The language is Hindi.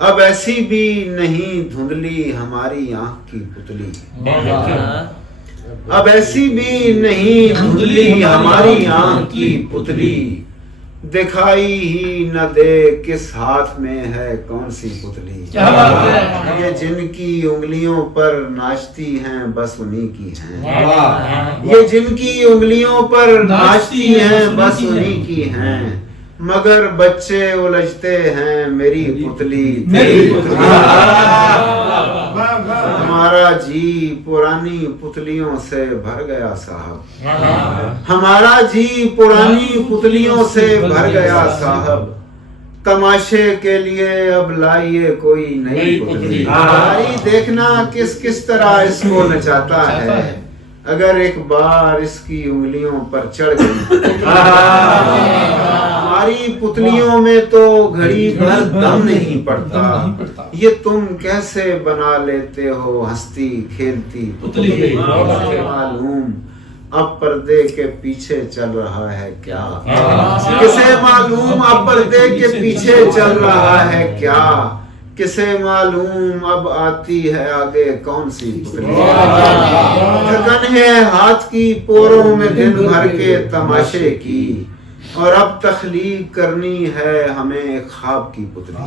अब ऐसी भी नहीं धुंधली हमारी आंख की पुतली। अब ऐसी भी नहीं धुंधली हमारी आंख की पुतली। दिखाई ही न दे किस हाथ में है कौन सी पुतली। ये जिनकी उंगलियों पर नाचती हैं बस उन्हीं की हैं। ये जिनकी उंगलियों पर नाचती हैं बस उन्हीं की हैं। मगर बच्चे उलझते हैं मेरी पुतली तेरी पुतली। हमारा जी पुरानी पुतलियों से भर गया साहब। हमारा जी पुरानी पुतलियों से भर गया साहब। तमाशे के लिए अब लाइए कोई नई पुतली। हमारी देखना किस किस तरह इसको नचाता है। अगर एक बार इसकी उंगलियों पर चढ़ गई। हमारी पुतलियों में तो घड़ी भर दम नहीं पड़ता। ये तुम कैसे बना लेते हो हंसती खेलती पुतली। मालूम अब पर्दे के पीछे चल रहा है क्या। किसे मालूम अब पर्दे के पीछे चल रहा है क्या। किसे मालूम अब आती है आगे कौन सी पुतली। थकन है हाथ की पोरों में दिन भर के तमाशे की। और अब तख्लीक करनी है हमें ख्वाब की पुतली।